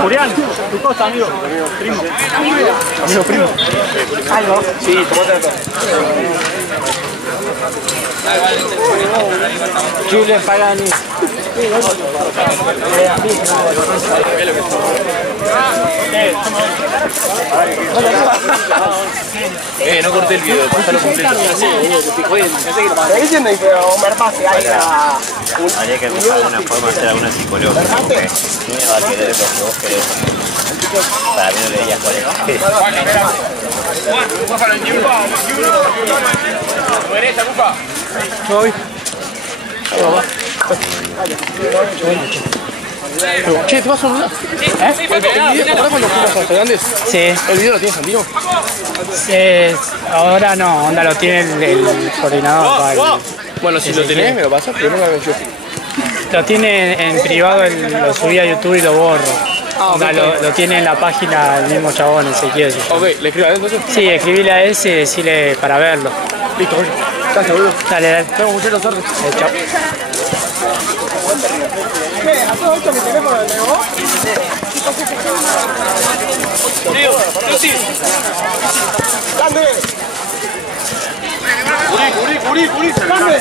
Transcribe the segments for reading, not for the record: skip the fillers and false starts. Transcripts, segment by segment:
Julián, tu cosa, amigo. Primo. Amigo primo. ¿Algo? Sí, tomate acá. Chile Pagani. No corté el video, pásalo completo. Habría que buscar alguna forma de hacer alguna psicológica, porque ¿quién me va a querer lo que vos querés? Para mí no le dirías cuál es. Che, ¿te vas a olvidar? ¿El video te acuerdas cuando fuimos a Grandes? Sí. ¿El video lo tienes Santino? Ahora no, onda lo tiene el coordinador. Bueno, si lo tenés, me lo pasas, pero no me yo. Lo tiene en privado, lo subí a YouTube y lo borro. Lo tiene en la página el mismo chabón, Ezequiel. Ok, ¿le escribo a él entonces? Sí, escribile a ese y decirle para verlo. Listo, oye. Gracias, boludo. Dale. Tengo mucha suerte. Chao. ¿A todo esto mi teléfono le pegó? ¡Grande! ¡Cubrí! ¡Grande!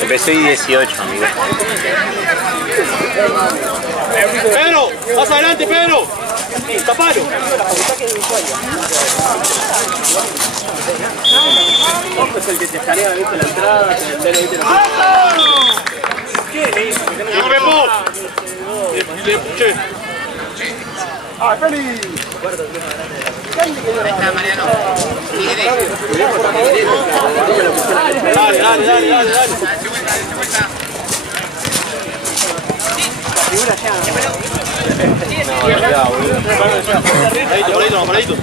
Empecé 18, amigo. ¡Pedro! ¡Más adelante, Pedro! ¡Tapalo! Es el que te escanea, viste, la entrada, el tele, viste, la ¿qué? ¡Che! ¡Ah, Feli! Ahí está, Mariano. Dale. Paradito.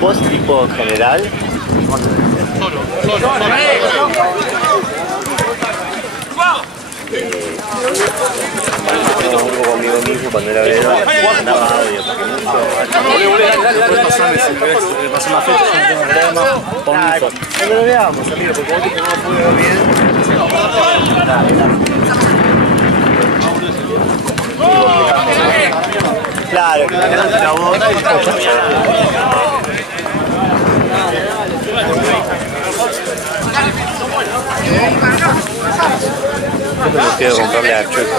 ¿Vos tipo general? Solo. Un poco conmigo mismo cuando era bebé, mandaba audio, porque mucho... Puedes pasarme si querés, pasar la fecha, no tengo problema. No lo veamos, amigo, porque vos que no pude ver bien. Claro, que te quedaste la voz. Yo me quiero comprarle a Chueco.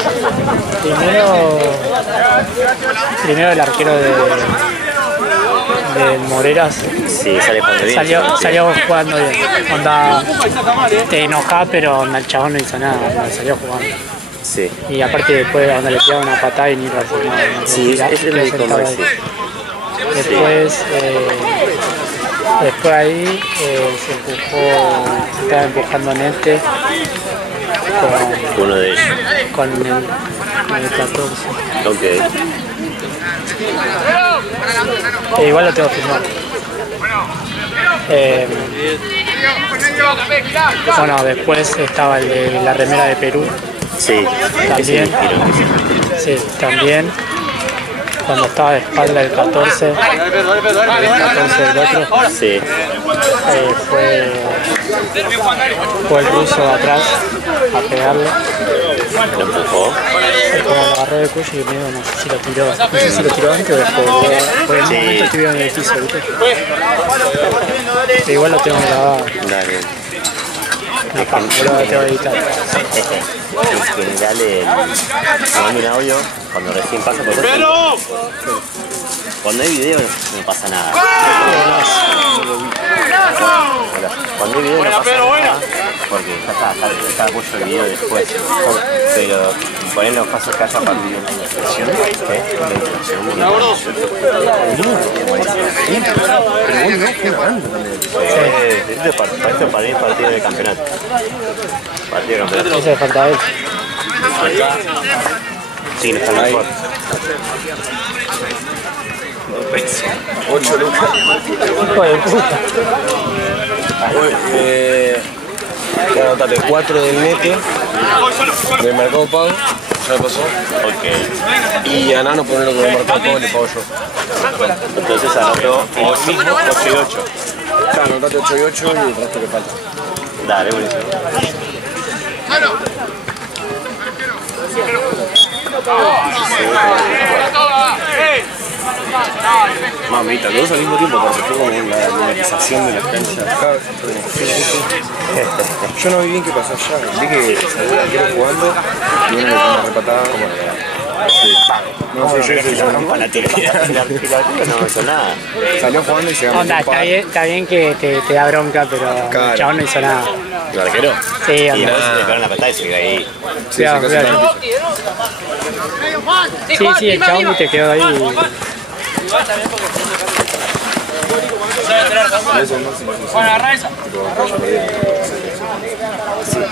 Primero el arquero de Moreras. Sí, sale jugando bien. Salió jugando bien. Onda, te enojás, pero onda, el chabón no hizo nada, onda, salió jugando. Sí. Y aparte después donde le tiraron una patada y ni lo hacía nada. Sí, ese es el único más. Después ahí se estaba empujando a Nete Uno de ellos. con el 14. Ok. Igual lo tengo firmado. Bueno, después estaba el de la remera de Perú. Sí, También. Sí, también. Cuando estaba de espalda el 14. El 14 del otro. Sí. Fue el ruso atrás a pegarle. ¿Lo empujó? Como lo agarró del cuello y medio no sé si lo tiró. No sé si lo tiró antes o después. Por el momento estuvieron en el piso, ¿viste? Pero igual lo tengo grabado. Dale. Una paja, boludo, te voy a editar. En general, me mando un audio cuando recién pasa por cosas. Cuando hay video no pasa nada. Cuando hay video no pasa nada. Porque ya está puesto el video después. Pero poner los pasos que haya partido en la expresión, esto para mí es partido de campeonato. Partido de campeonato. Ese falta él. Sí, no está muy fuerte. 8 lucas. Hijo de puta. Bueno, anotate 4 del Nete, del Mercado Pago, ya pasó. Ok. Y a Nano ponerlo con el Mercado Pago le pago yo. Entonces anotó el mismo 8 y 8. Ya, anotate 8 y 8 y el resto que falta. Dale, buenísimo. Mamita, todos al mismo tiempo, porque fue como la monetización de las canchas. Yo no vi bien qué pasó allá. Vi que salió el arquero jugando y uno le dio una repatada como no, sí, yo La teoría no hizo nada. salió jugando y se ganó. Onda, está bien que te da bronca, pero Claro. el chabón no hizo nada. ¿El arquero? Sí, Y onda. no se le pegaron la patada y se quedó ahí. Sí, Cuidado, se cuidado. casi Sí, el chabón te quedó ahí.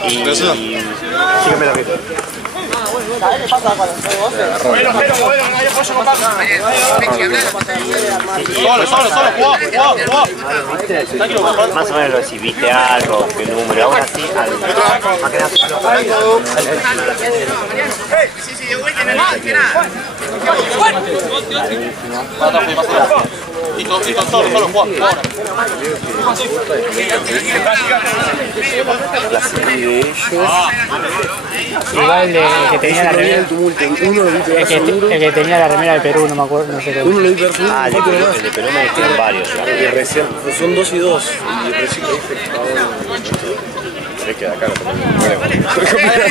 Y sígueme la vida. Más o menos si viste algo, qué número, aún así, más que nada. la serie de ellos. Igual el que tenía la remera. El tumulto, uno lo vi pegar El seguro. que tenía la remera de Perú, no me acuerdo, no sé qué. Uno lo vi pegar seguro. Ah, el de Perú me dijeron varios. Y recién, son 2 y 2. Y recién que dije, es que de acá no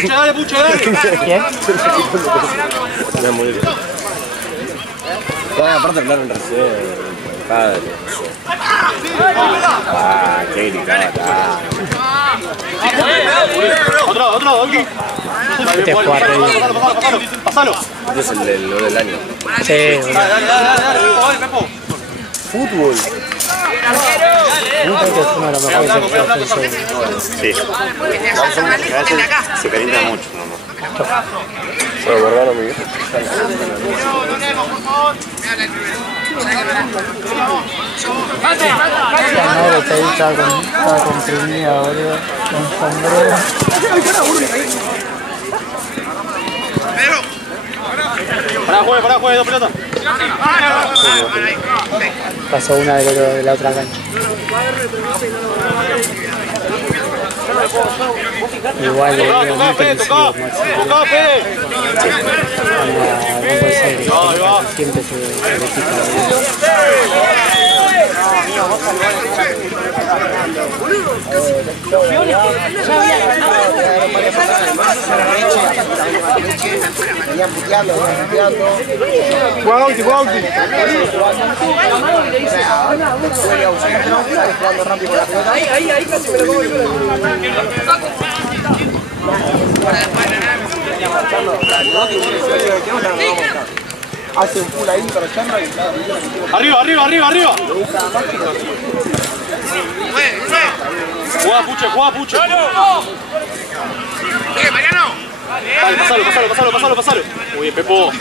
Dale, Pucho, dale. ¿Quién? me muy bien. Aparte hablaron recién. Padre. Ah, qué gritata. Otro, aquí. Este juega re bien. Pasalo. Este es el del año. Sí, boludo. Dale, Pepo. Fútbol. Creo que es uno de los mejores defensores. Sí. A veces se calienta mucho, nomás. Se lo guardaron mi viejo. La madre está ahí, estaba comprimida, boludo. Con sombrero. Pará, juegue, dos pelotas. Pasó una de la otra cancha. Igual, boludo, muy permisivo, Maxi. Tocá, Fede. No puede ser que siempre se le quita, boludo. Juega Auti. Hace un full ahí para Chandra y claro. Arriba. Juega Pucho. Mariano. Dale, pasalo. Muy bien, Pepo.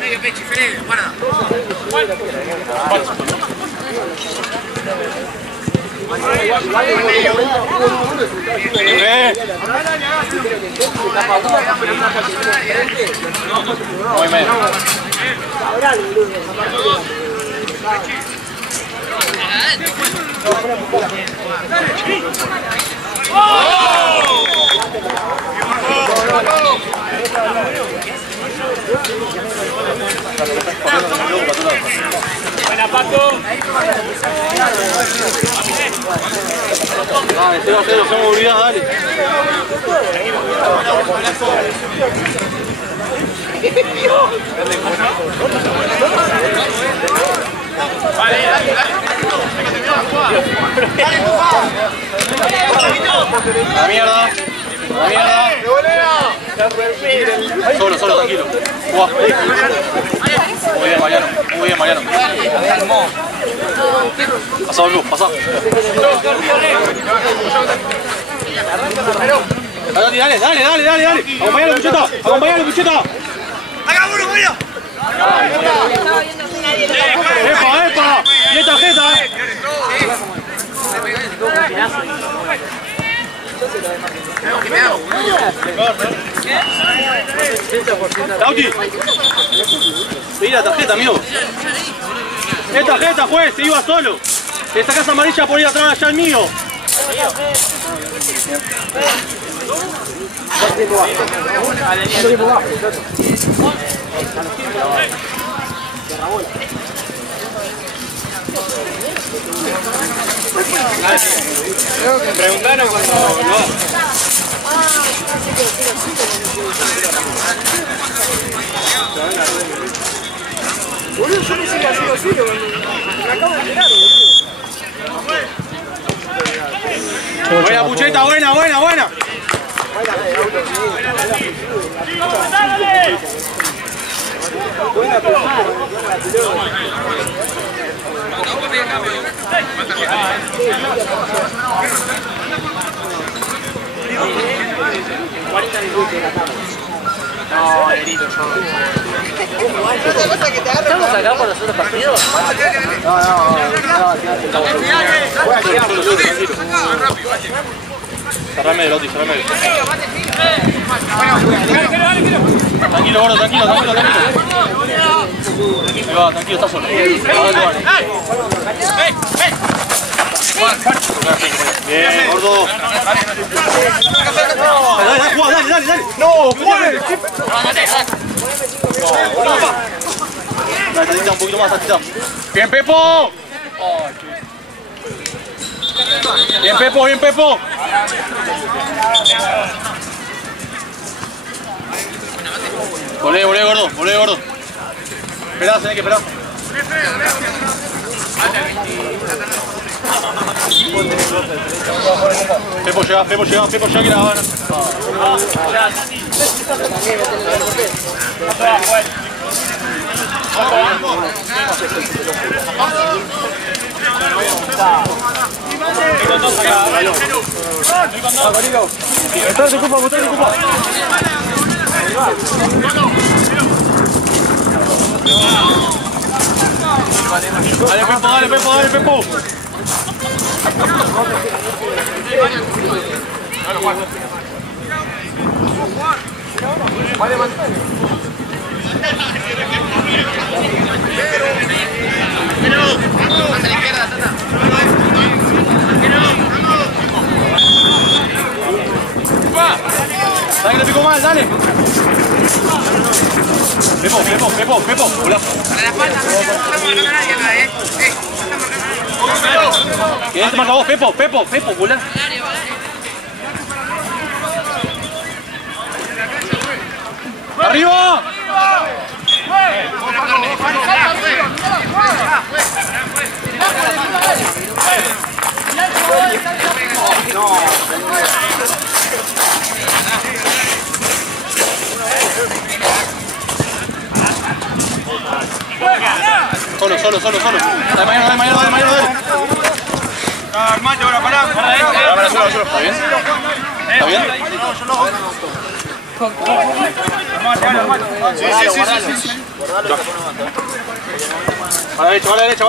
Medio pecho, Fede, guarda. Muy bien. Buena, Paco. Dale, 0-0, somos obligados, dale. Vale, dale. La mierda. Solo, tranquilo. Muy bien, Mariano. Pasá, Blue, pasá. Dale. Acompañalo, Pucheta. ¡Haga uno, bueno! ¡Epa! ¡Y esta jeta! Lauti, pedí la tarjeta, amigo. Es tarjeta, juez, se iba solo. Le sacás amarilla por ir atrás allá el mío. Me preguntaron cuando no. Boludo, yo pensé que ha sido así, me acabo de enterar, boludo. Buena, Pucheta, buena. No, herito, ¿estamos acá por los otros partidos? No, Cerrame el Oti, cerrame el. Tranquilo, gordo, tranquilo. Ahí va, tranquilo, está solo. Bien, gordo. Dale. No, juegue. Dale, Tatita, un poquito más, Tatita. Bien, Pepo. Bien, Pepo. Volé, gordo. Esperá, tenés que esperar. Pepo llega que la van. Está se ocupa. Dale, Pepo. Dale que le pico mal, dale. Pepo, volá. Para la espalda, no estamos marcando a nadie acá, ¿Quién te marca vos? Pepo, volá. ¡Arriba! Solo. Dale, Mariano. Armate ahora, pará. ¿Está bien? Sí. A la derecha.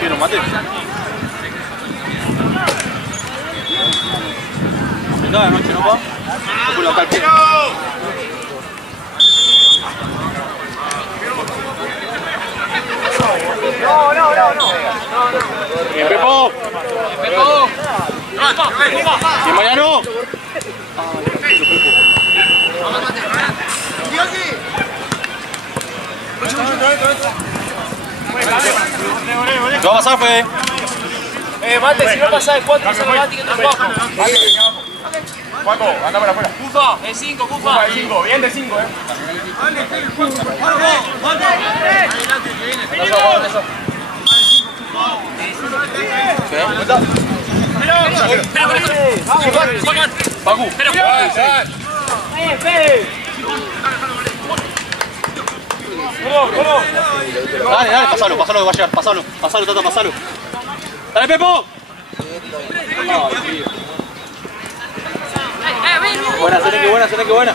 Quiero mate. Cada noche, ¿no, pa? Bien, Pepo. Bien, Mariano. ¿Qué va a pasar, Fede? Mate, si no pasa de 4, no se me va a tirar abajo. Juaco, anda para afuera. Cufa, de 5, Cufa. De 5, bien de 5, Pacu. Dale, dale, pasalo, pasalo que va a llegar, pasalo, Tata, pasalo. Dale, Pepo. Buena, Sene, que buena.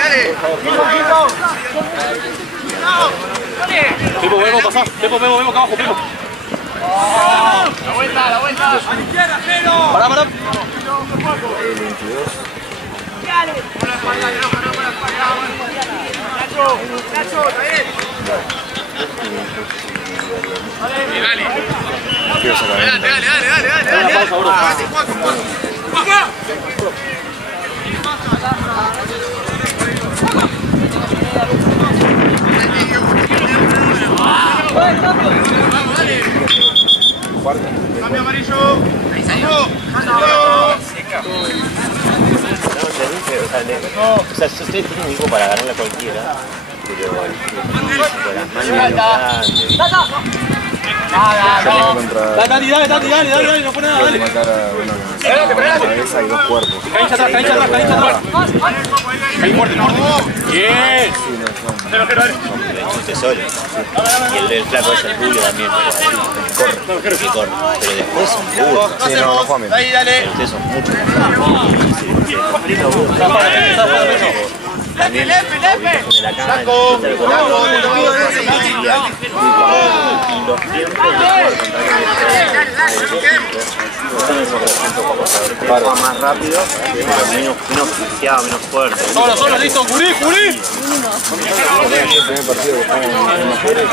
Dale. Pepo, vemos, pasá. Pepo, acá abajo, Pepo. La vuelta. A la izquierda, Jero. Pará. Nacho, está bien. Dale. Una pausa, bro. Cambio amarillo. Ahí salió. O sea, si ustedes tienen equipo para ganarle a cualquiera, pero las manos grandes. Dale, no pone nada, dale. Matar a una cabeza y 2 cuerpos. Cancha atrás. Ahí, muerte. Bien. Un tesoro. Y el flaco es el rubio también. Corre. Pero después son puros. Sí, no juegan bien. Ahí, dale. Pero ustedes son muchos. También de la cancha, del corazón, y los tiempos de más rápido, pero menos pifiado, menos fuerte. Solo, listo, Curí. El primer partido que jugamos en Majores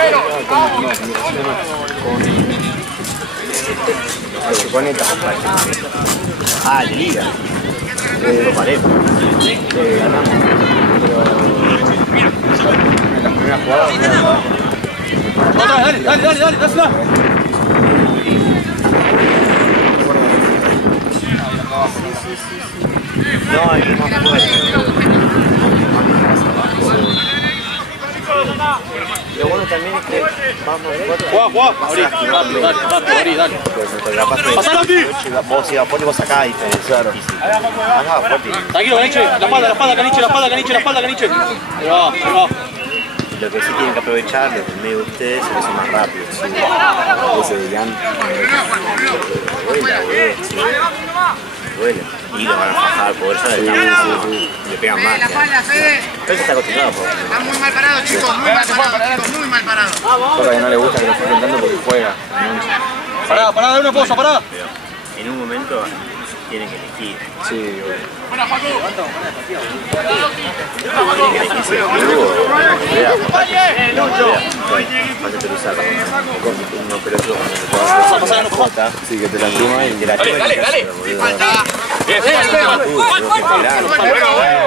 con Chuponeta. Ah, de liga. Lo paré. Ganamos. En las primeras jugadas. Otra vez, dale, dásela. No, hay que más fuerte. Lo bueno también es que vamos Juá, abrí, dale. Pasalo, Andy. Vos si vos vos sacás y te claro. Ajá, fuerte. Tranquilo, Caniche, la espalda, Caniche. Ahí va. Lo que sí tienen que aprovechar los del medio de ustedes es que son más rápidos. Ese de Jan. Duele. Y lo van a bajar por eso le pegan más. La espalda, Fede. Pero se está acostumbrado por Está muy mal parado, chicos. Muy mal parado. Cosa que no le gusta que lo estén intentando porque juega. Pará, dale una pausa, pará. en un momento tienen que elegir. Sí, Buena, Paco. Tienen que elegirse el club. sí, que te la pluma y Dale.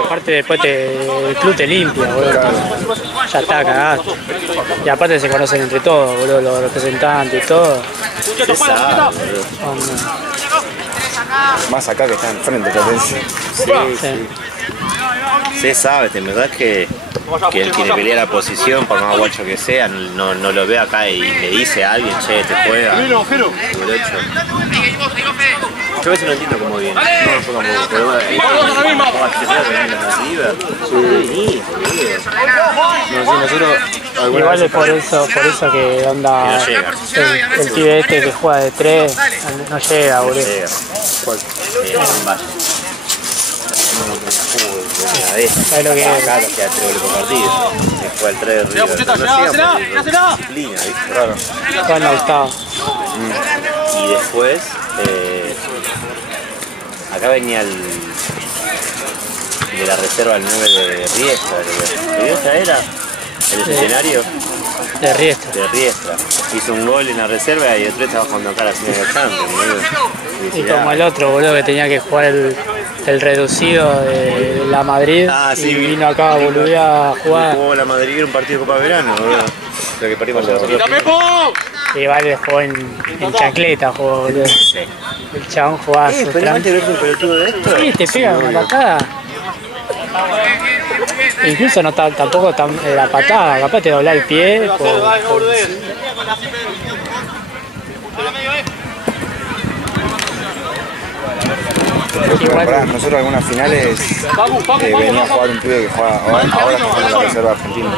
Aparte después el club te limpia, boludo. Ya está, cagaste. Y aparte se conocen entre todos, boludo, los representantes y todo. más acá que está enfrente, Potencia. Sí. Se sabe, en verdad que él quiere pelear la posición, por más guacho que sea, no lo ve acá y le dice a alguien, che, te juega. Yo a veces no entiendo cómo viene. No, yo tampoco. Pero bueno, Igual es por eso que onda el pibe este que juega de 3 no llega, boludo. ¿Sabes lo que es? Acá hacía 3 goles por partido. Se fue al 3 de River. Disciplina, ¿viste? Raro. Juega en la octava. Y después, acá venía de la reserva del 9 de Riestra. ¿De Riestra era? ¿El escenario? De Riestra. De Riestra. Hizo un gol en la reserva y el 3 estaba jugando acá a la final del Champions. Y como el otro, boludo, que tenía que jugar el reducido de la Madrid. Ah, sí, y vino acá a boludear a jugar. Jugó la Madrid en un partido de Copa Verano, boludo. Lo que perdimos la Y vale, jugó en chancleta, jugó, boludo. El chabón jugaba su ¿Pero antes de ver un pelotudo de esto? Sí, te pega una patada. Incluso no tampoco la patada, capaz te dobla el pie. Igual, nosotros algunas finales venía a jugar un pibe que juega ahora está jugando en la reserva argentina.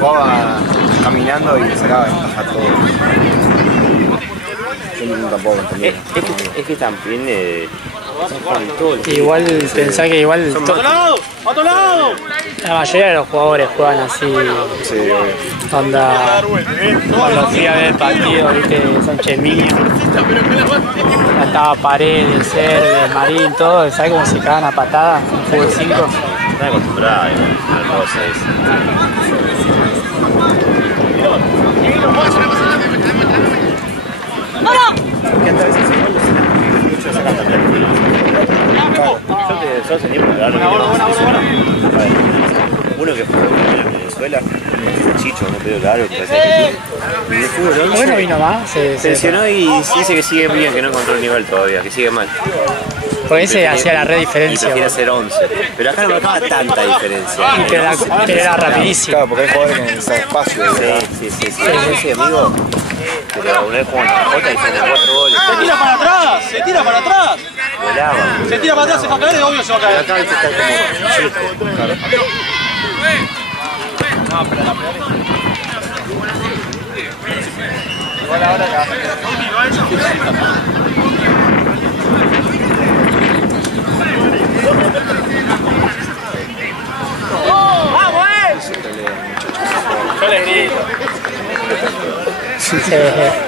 Jugaba caminando y le sacaba ventaja a todo. Yo tampoco entendía. Es que también igual pensá que igual ¡A otro lado! ¡A otro lado! la mayoría de los jugadores juegan así. Sí, obvio. Onda, cuando fui a ver el partido, viste, Sánchez Miño, estaba Paredes, Cerves, Marín, todo, ¿sabes cómo se cagan a patadas en fútbol 5? Están acostumbrados a la cosa Yo sentí por uno que fue en Venezuela, Chicho, no pedido largo, que parece Bueno, vino más, se lesionó y dice que sigue bien, que no encontró el nivel todavía, que sigue mal. Porque ese hacía la red diferencia. Y prefiere hacer 11, pero acá no marcaba tanta diferencia. Pero era rapidísimo. Claro, porque hay jugadores que necesitan espacio. Sí, amigo. Pero una vez jugó en Jota y hizo 4 goles. ¡Se tira para atrás! ¡Se tira para atrás! Volaba. Se tira para atrás, se va a caer, obvio se va a caer. Acá hay que estar como chico. Claro. Yo le grito.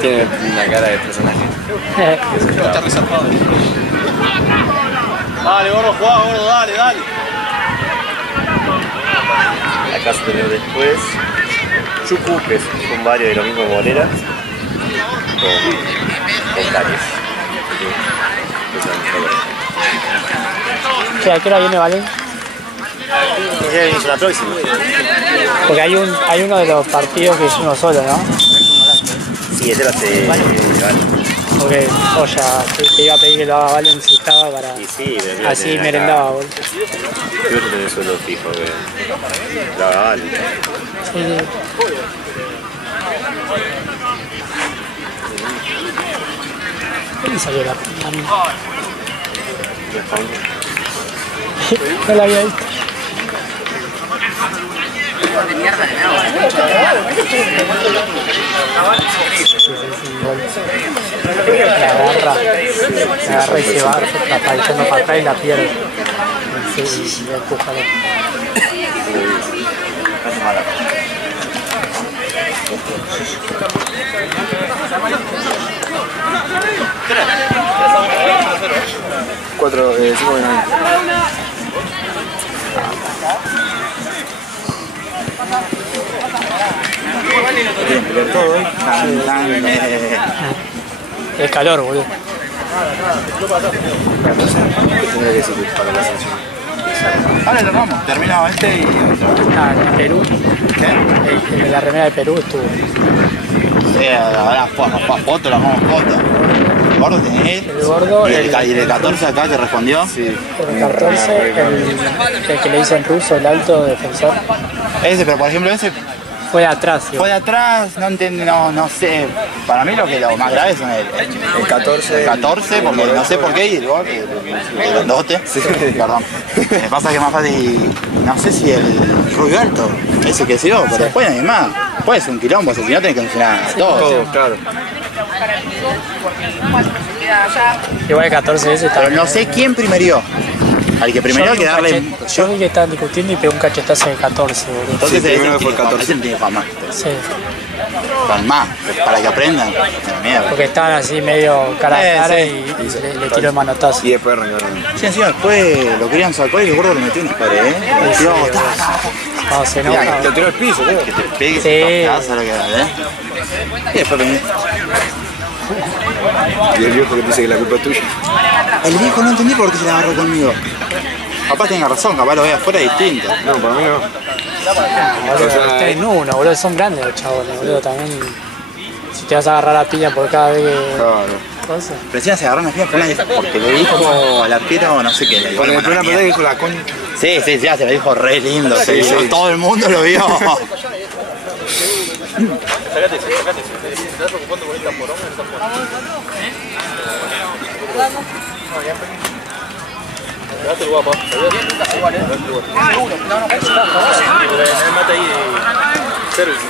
Tiene una cara de personaje. Está resaltado. Dale, gordo, jugá, gordo, dale. Acá se tenemos después Chucu, que son varios de lo mismo Morera, con Caries. ¿A qué hora viene, Valen? Es la próxima. Porque hay uno de los partidos que es uno solo, ¿no? Sí, este lo hace Vale. Porque Joya te iba a pedir que lo haga Valen si estaba para... Sí, así merendaba, boludo. Yo tengo solo fijo que lo haga Vale. Sí. ¿Qué salió la puta? No la había visto. La agarra y se va, la está echando para atrás y la pierde. Sí, y empuja. Cuatro, 5 minutos. Es calor, boludo. Tendría que servir para la selección. Ahora lo vamos, terminado este y... Ah, en Perú. ¿Qué? En la remera de Perú estuvo. Sí, ahora foto, la vamos foto. ¿El gordo tenés? El gordo, ¿Y el 14 acá que respondió? Sí. El 14, el que le hizo en ruso, el alto defensor. Ese, pero por ejemplo ese fue de atrás. fue de atrás, no sé. Para mí lo más grave son el 14. El 14, porque no sé por qué, y el gol, el grandote. Sí. Perdón. Me pasa que es más fácil, no sé si el Rubio Alto, ese que sirvió, pero después nadie más. Puede ser un quilombo, si no tenés que mencionar a todos. Todo, claro. Igual el 14 ese está. Pero no sé quién primerió. Al que primero hay que darle... Yo vi que estaban discutiendo y pegó un cachetazo en el 14, boludo. Entonces Sí, primero fue el 14. Ese tiene fama. Sí. calmá, para que aprendan. Me da miedo. Porque estaban así medio cara a cara y le tiró el manotazo. Y después arrancaron. Sí, encima después lo querían sacar y el gordo lo metió en las paredes. Lo metió, No, se enoja. Te tiró al piso, ¿no? que te pegue, Sí. te vas a lo que da, Y después venís. Y el viejo que te dice que la culpa es tuya. El viejo no entendí por qué se la agarró conmigo. Capaz tenga razón, capaz lo ve afuera distinto. No, para mí no. Boludo, está en uno, boludo, son grandes los chabones, boludo, también. Si te vas a agarrar la piña por cada vez que. Claro. Cosa. Pero encima se agarró en las piñas porque le dijo a la piedra o no sé qué. Le dijo, Cuando le pegó una pelota dijo la coña. sí, se lo dijo re lindo, Sí, sí. todo el mundo lo vio. Sacate. ¿Te estás preocupando por esta poronga? ¿No estás jugando? Quedate el guapo. El mate ahí. Service.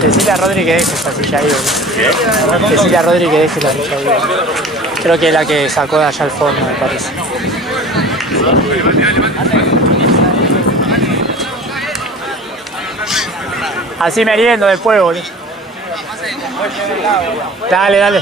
Decile a Rodri que deje esa silla ahí, boludo. Decile a Rodri que deje la silla ahí, boludo. Creo que es la que sacó de allá al fondo, me parece. Así meriendo después, boludo. Dale, dale.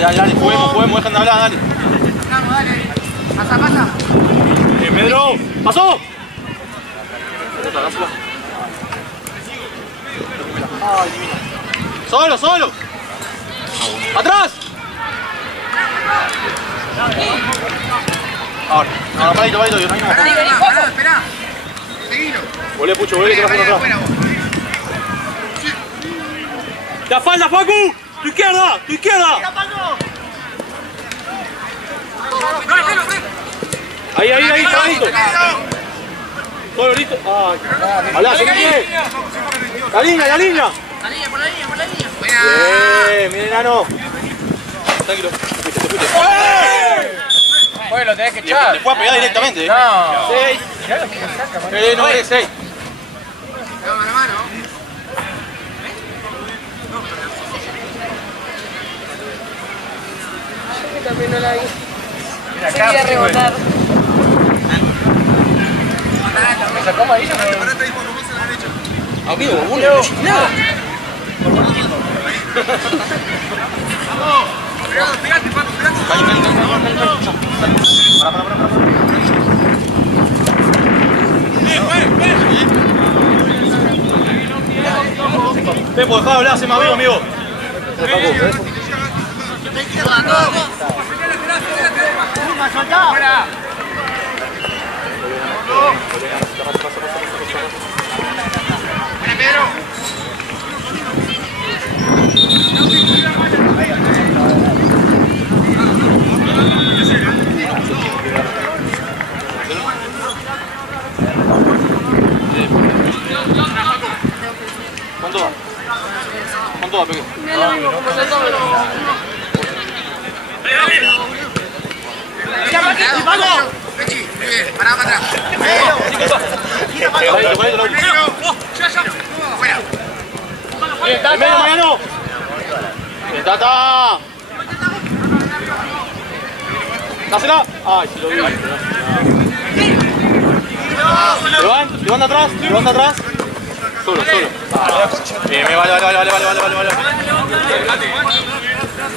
Dale, juguemos, dejan de hablar, dale. Pasa. Bien, Pedro, pasó. Ay, divino. Solo. Atrás. Ahora, no, parito, yo no hay nada. Esperá. Seguilo. Volé, Pucho, volé, que te vas por atrás. ¡La falda, Facu! ¡Tu izquierda! Ahí, caballito. Todo listo. Ay. Hablá, ¿se quiere? La línea. Por la línea. Bien, miren, Nano. Tranquilo. Te fuiste. Bueno, lo tenés que echar. Te puedo pegar directamente. No. 6. No, es 6. Vamos la mano. También no la vi. Quería rebotar. ¿Me sacó amarilla? Amigo, uno no nada. Pegate, Paco, pegate. Pepo, dejá de hablar, hace más vivo, amigo. ¿Cuánto va, Peque? Pará para atrás. Bien, Mariano. Bien, Tata. Dásela. Ay, si lo vi. Levanta atrás. Solo. Bien, vale.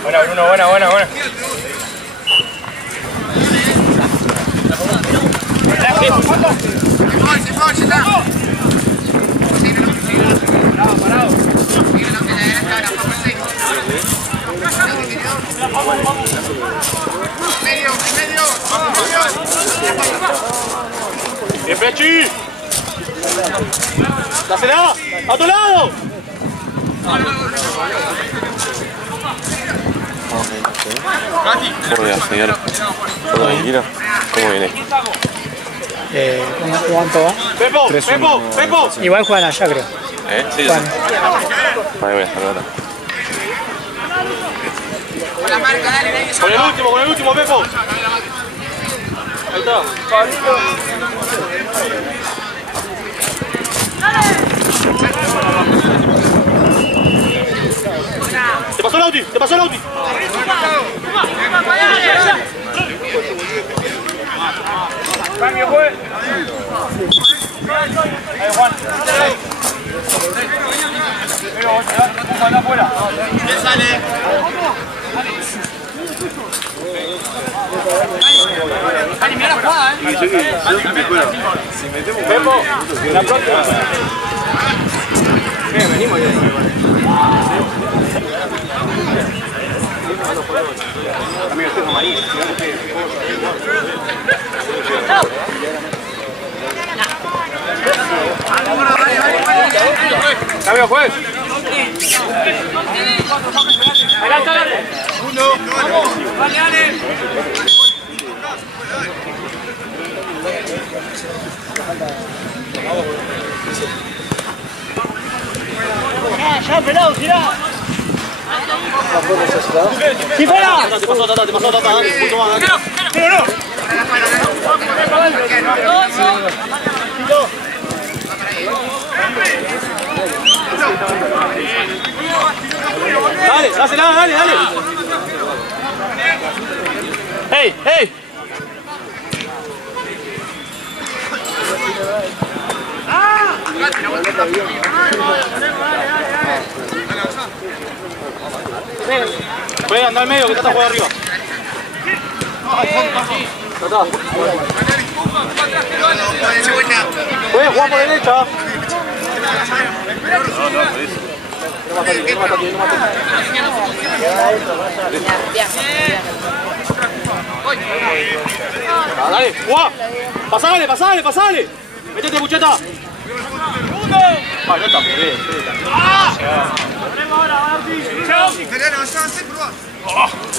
Buena, Bruno, buena. Se fue, ya está. Parado. Sigue lo que le adelanta ahora, por 6. Medio. Bien, Pechi. Dásela. A tu lado. ¿Cómo le va, señor? ¿Todo tranquilo? ¿Cómo viene? ¿Cuánto va? Pepo, Pepo, Pepo. Igual juegan allá, creo. Sí, Juan. Vale, voy a estar ahora. Con el último, Pepo. Ahí está. Te pasó el Audi, te pasó el Audi. Cambio, pues. Ahí, Juan. Pero, anda afuera. ¿Quién sale? Dani, mira la jugada, Si metemos Pepo, la próxima. Venimos ya. amigo, este es amarillo. Cambio, juez. Adelante, dale. Uno. Vamos. Dale, dale. Ya, pelado, tirá. ¡Sí, fuera! Te pasó, Tata, un punto más. Dale, dale. ¡Hey, hey! Puede andar al medio, que Tata juega arriba. Tata. Puede jugar por derecha. Dale, jugá. Pasale. Métete, Pucheta. Ah, ya está.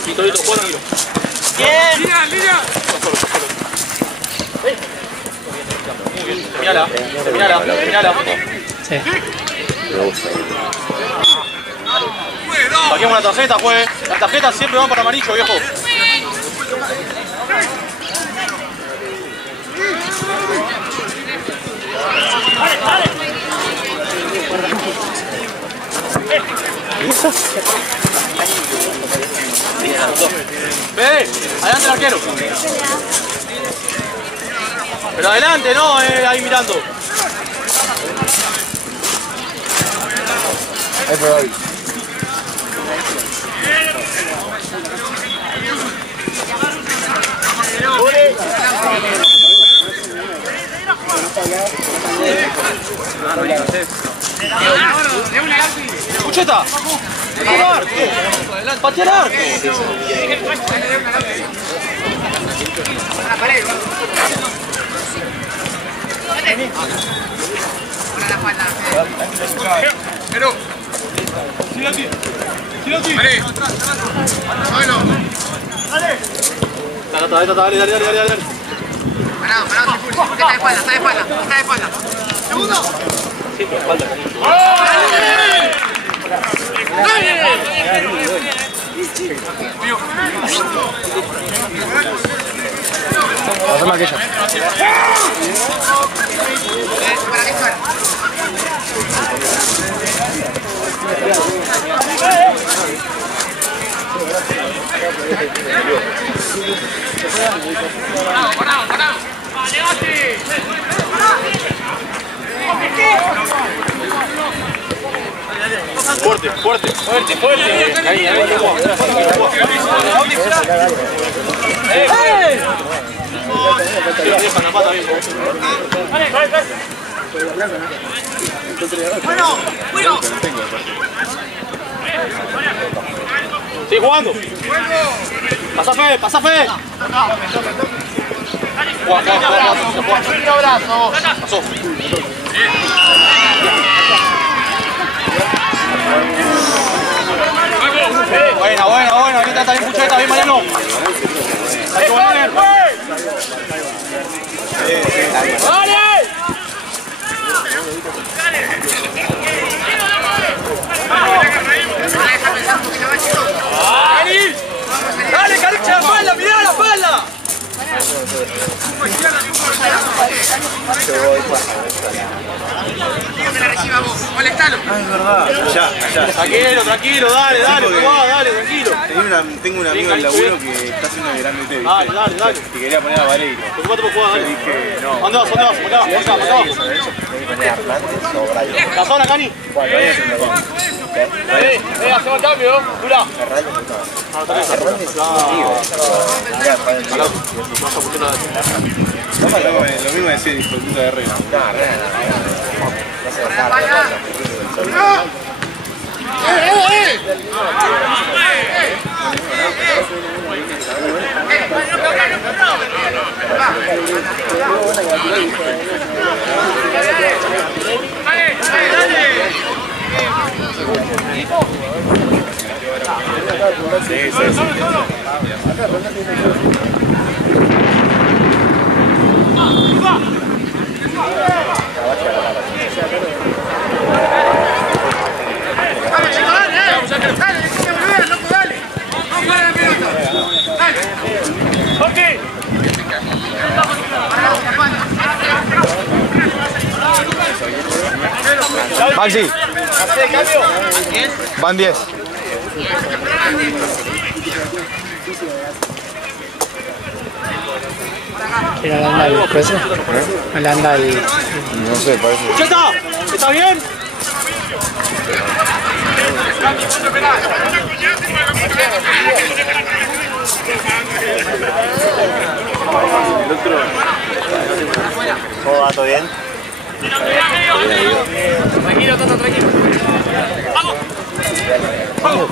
Listo, juega tranquilo. Bien. Línea. Terminala. Sí. Saquemos una tarjeta, juez. Las tarjetas siempre van para amarillo, viejo. Ve, adelante el arquero. Pero adelante, no ahí mirando. Ahí por ahí. Pucheta, patea el arco. Pero. Silati. Dale. Bueno. Dale. Dale. Pará, está de espalda. Segundo. Siempre espalda. Pasame aquella. Pará. Fuerte. Ahí. Deja la pata bien. Bueno, cuidado. Sigue jugando. Pasa fe. Juega. Pasó. Buena. Ahorita está bien, Mariano. Hay que volver. ¡Dale! ¡Dale, Cariche, la espalda! ¡Mirá la espalda! Que la reciba vos, molestalo. Ah, es verdad. Ya. Tranquilo, dale, jugá, dale, tranquilo. Tengo un amigo del laburo que está haciendo el Grande TV. Dale. Que quería poner a Valerio. Preocupate por jugar, dale. Yo dije, no. ¿Dónde vas? Acá. La zona, Cani. Hacemos el cambio, Dura. Lo mismo decía el hijo de puta de Reina. Maxi. Van 10. ¿Quién anda el juez? ¿Le anda el...? No sé, parece. ¡Cheta! ¿Está bien? ¿Cómo va? ¿Todo bien? Tranquilo, Tato, tranquilo. ¡Vamos!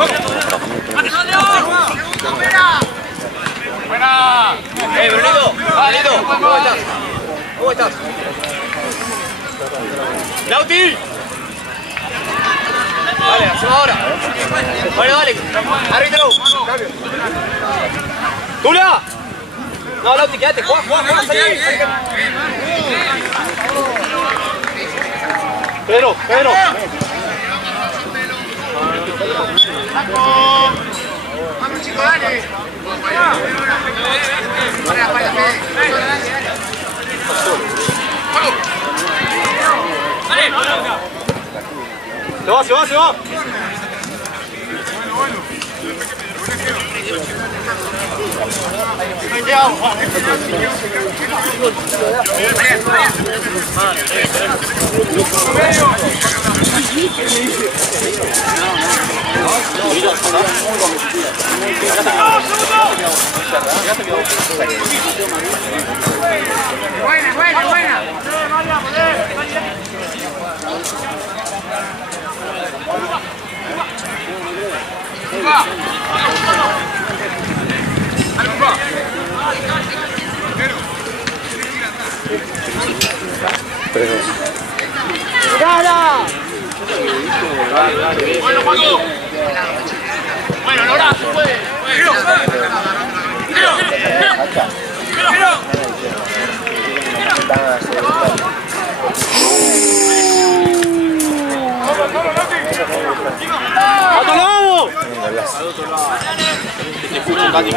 ¡Buena! Brunito! ¡Brunito! ¿Cómo estás? ¡Lauti! Vale, hacemos ahora. Dale. Arríntelo. ¡Tula! No, Lauti, quédate. Juega, salí. Pedro. Vamos, chicos, dale. Se va. Buena. ¡Gana! Bueno, Paco. Bueno, el abrazo, puede. Giro. ¡A tu lado! Que te escuchen, Katy.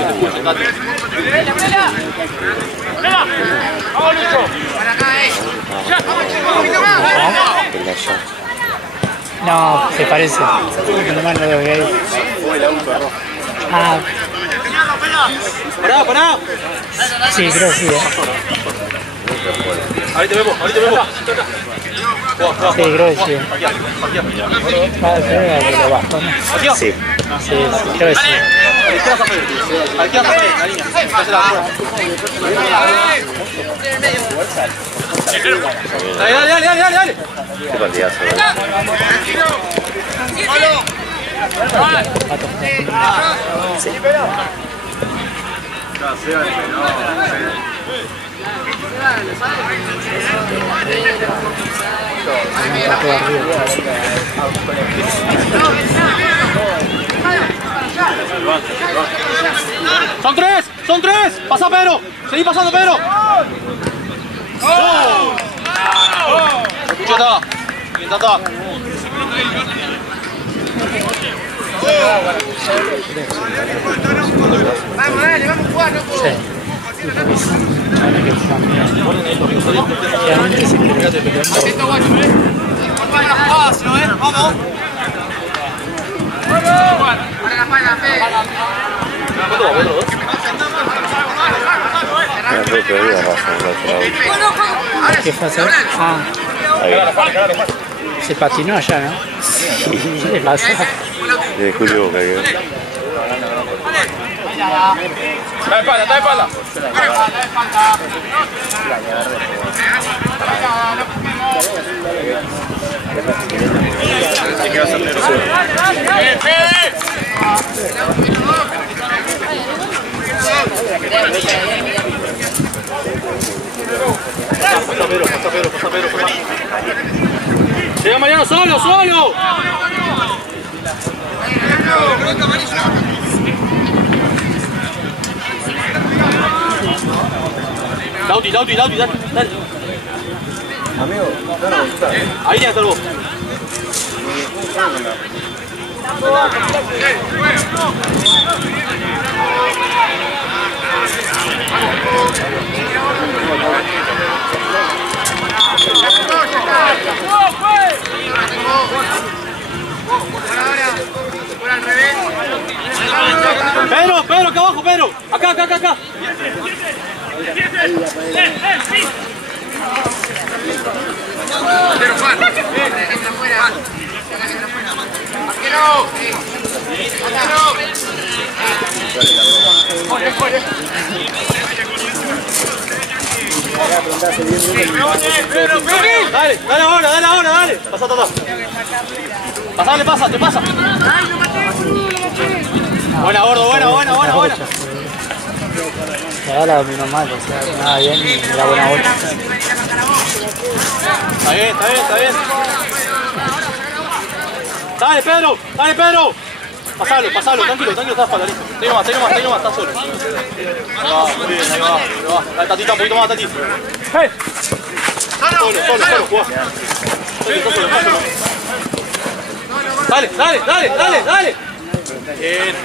¡Vamos, Lucho! Para acá, ¡vamos, chicos! ¡Un poquito más! No, se parece. Nomás no lo veo ahí. Ah, ¡Pará! sí, creo que sí, Ahí te vemos. Sí, creo que sí. Va a ser de abajo, ¿no? Sí. Sí, creo que sí. Aquí vas a hacer, la línea. Dale. Qué partidazo. ¡Son tres! ¡Son tres! ¡Pasa Pedro! ¡Seguí pasando Pedro! ¡Oh! ¡Escuchata! ¡Intenta! Vamos, dale, vamos a jugar, ¿no? Sí. Atento, guacho, Para la jugada, si no ves, vamos. Para la pala, Fe. ¿Qué fue hacer? Ah. Se patinó allá, ¿no? ¿Qué le pasa? De Julio Boca. ¡Está de espalda, está de espalda! Pasa Pedro. Llega Mariano solo! Lauti, dale. Amigo, dale. Ahí ya está el vos. Pedro, acá abajo, Pedro. Acá. Dale ahora. Pasa. Te pasa. Buena, Gordo, buena. La la dominó mal, o sea, nada bien y la buena vuelta. Está bien. Dale, Pedro. Pasalo, tranquilo, está espalda, listo. Te nomás, está solo. Ahí va. Dale, Tatita, un poquito más, Tati. ¡Hey! Solo, jugá. Dale. Bien.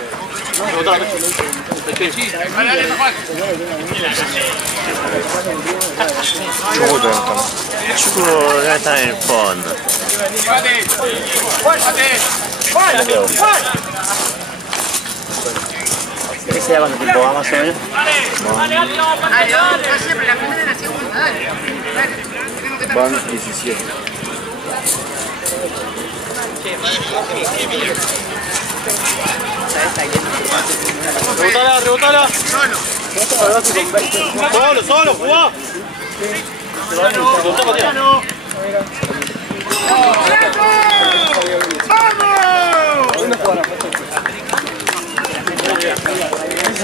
Chuco ya está en el fondo. ¿Qué sea cuánto tiempo va más o menos? Siempre la primera y la segunda, dale. Van 17. Rebotala. Solo, jugá.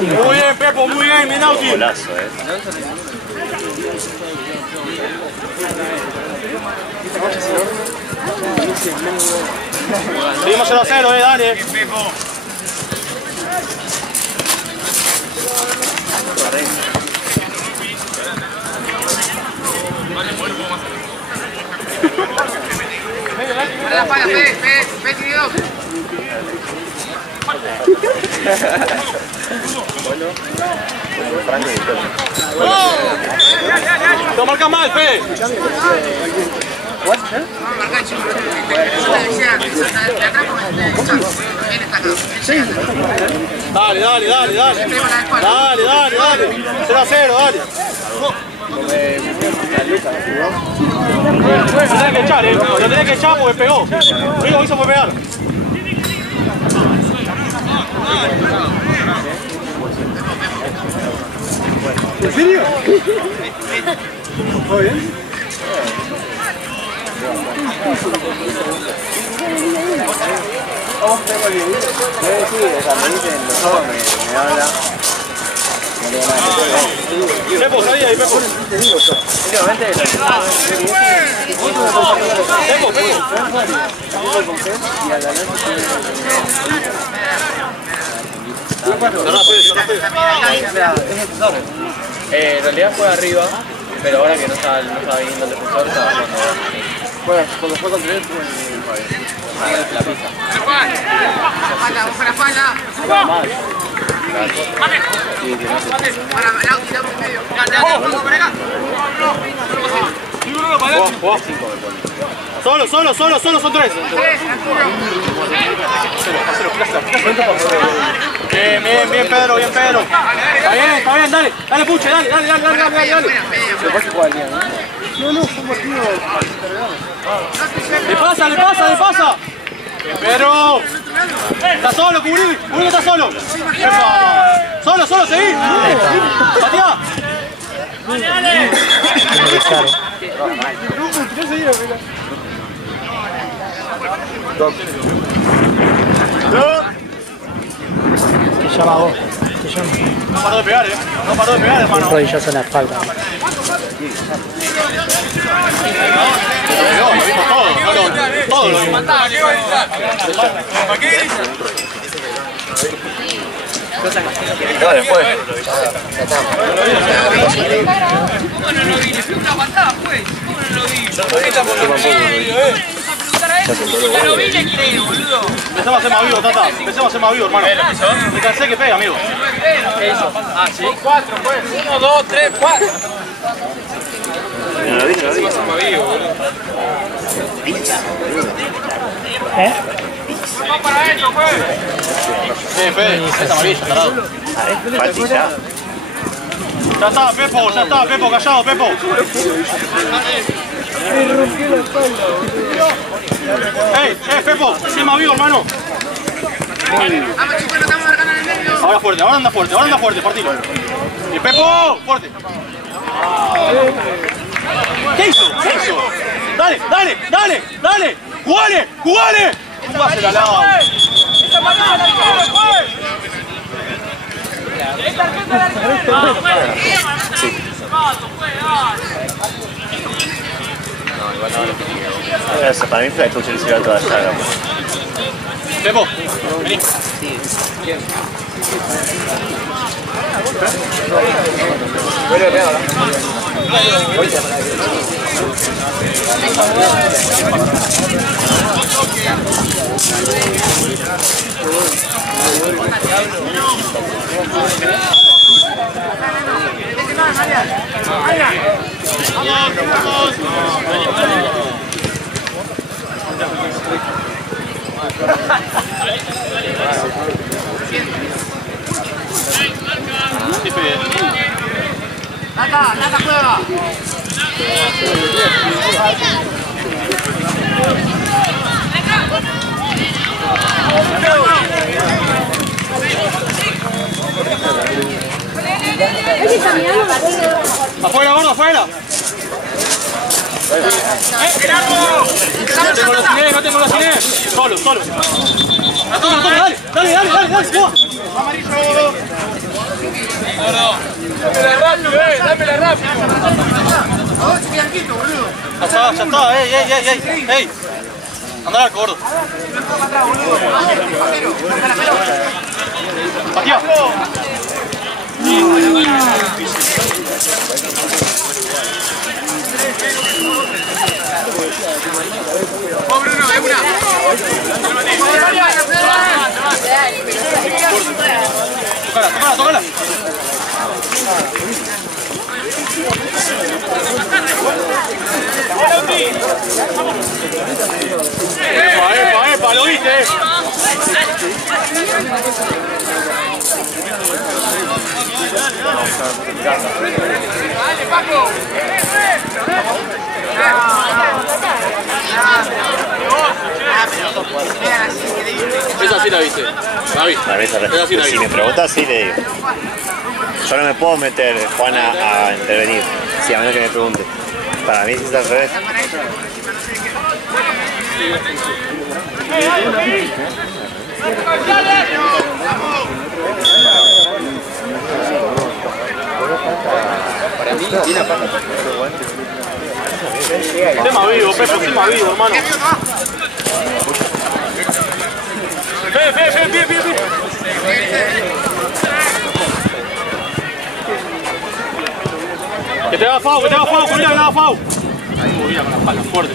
Muy bien, Pepo, muy bien, Minauti. Golazo, Seguimos 0-0, dale. Para la pala, Fe, tiene dos. Lo marca mal, Fe. Dale. 0-0, dale. Lo tenés que echar porque pegó. Lo único que hizo fue pegar. ¿En serio? ¿Todo bien? Sí, esa me dicen los ojos, me habla. Pepo, salí ahí, Pepo. Últimamente, Pepo. y a la noche En realidad fue arriba, pero ahora que no estaba viniendo el defensor, estaba jugando abajo. Bueno, cuando fue contra él, fue La pista. Solo, son tres. Bien, Pedro, bien, Pedro. Está bien, dale, Puche, dale. No, son motivos. Le pasa. Bien, Pedro. Está solo, cubrí está solo. Solo, seguí. Patea. Te llama vos. Te llama. No paró de pegar, hermano. Un rodillazo en la espalda. Todo lo vimos. Después. ¿Cómo no lo vi? Le fui una patada, pues. ¿Cómo no lo vi? ¿Por qué estamos en el medio, No lo vi, le creo, boludo. Empecemos a ser más vivos, Tata. Empecemos a ser más vivos, hermano. Me cansé que pega, amigo. ¿Qué hizo? Ah, sí. 4, pues. 1, 2, 3, 4. No lo vi. Vamos para adentro, pues. Fede, esta amarilla, tarado. Pati ya. Ya está, Pepo, callado, Pepo. Pepo, sé más vivo, hermano. Vamos, chicos, no estamos marcando en el medio. Ahora anda fuerte, partilo. Y Pepo, fuerte. ¿Qué hizo? Dale. ¡Jugale! ¡Jugásela al lado! ¡Esta manada la quiero, pues! ¡Esta tarjeta la quiero! Sí. No, igual no. Para mí fue la coach de toda la saga. Pepo, vení. Nata, juega. Afuera, gordo, afuera. No tengo la cine. Solo. La toma, dale. Amarillo. Dámela rápido. Ya está, ey. Anda al arco, gordo. Patea. Bruno, de una. Tócala. Epa, lo viste, Dale, Paco. Esa sí la viste. La vi. Si me preguntas, sí le digo. Yo no me puedo meter, Juan, a intervenir, si a menos que me pregunte. Para mí sí es al revés. Tema vivo, Pepo, tema vivo, hermano. Bien. Que te haga FAU, Julián, que te haga FAU. Ahí movía con la espalda, fuerte.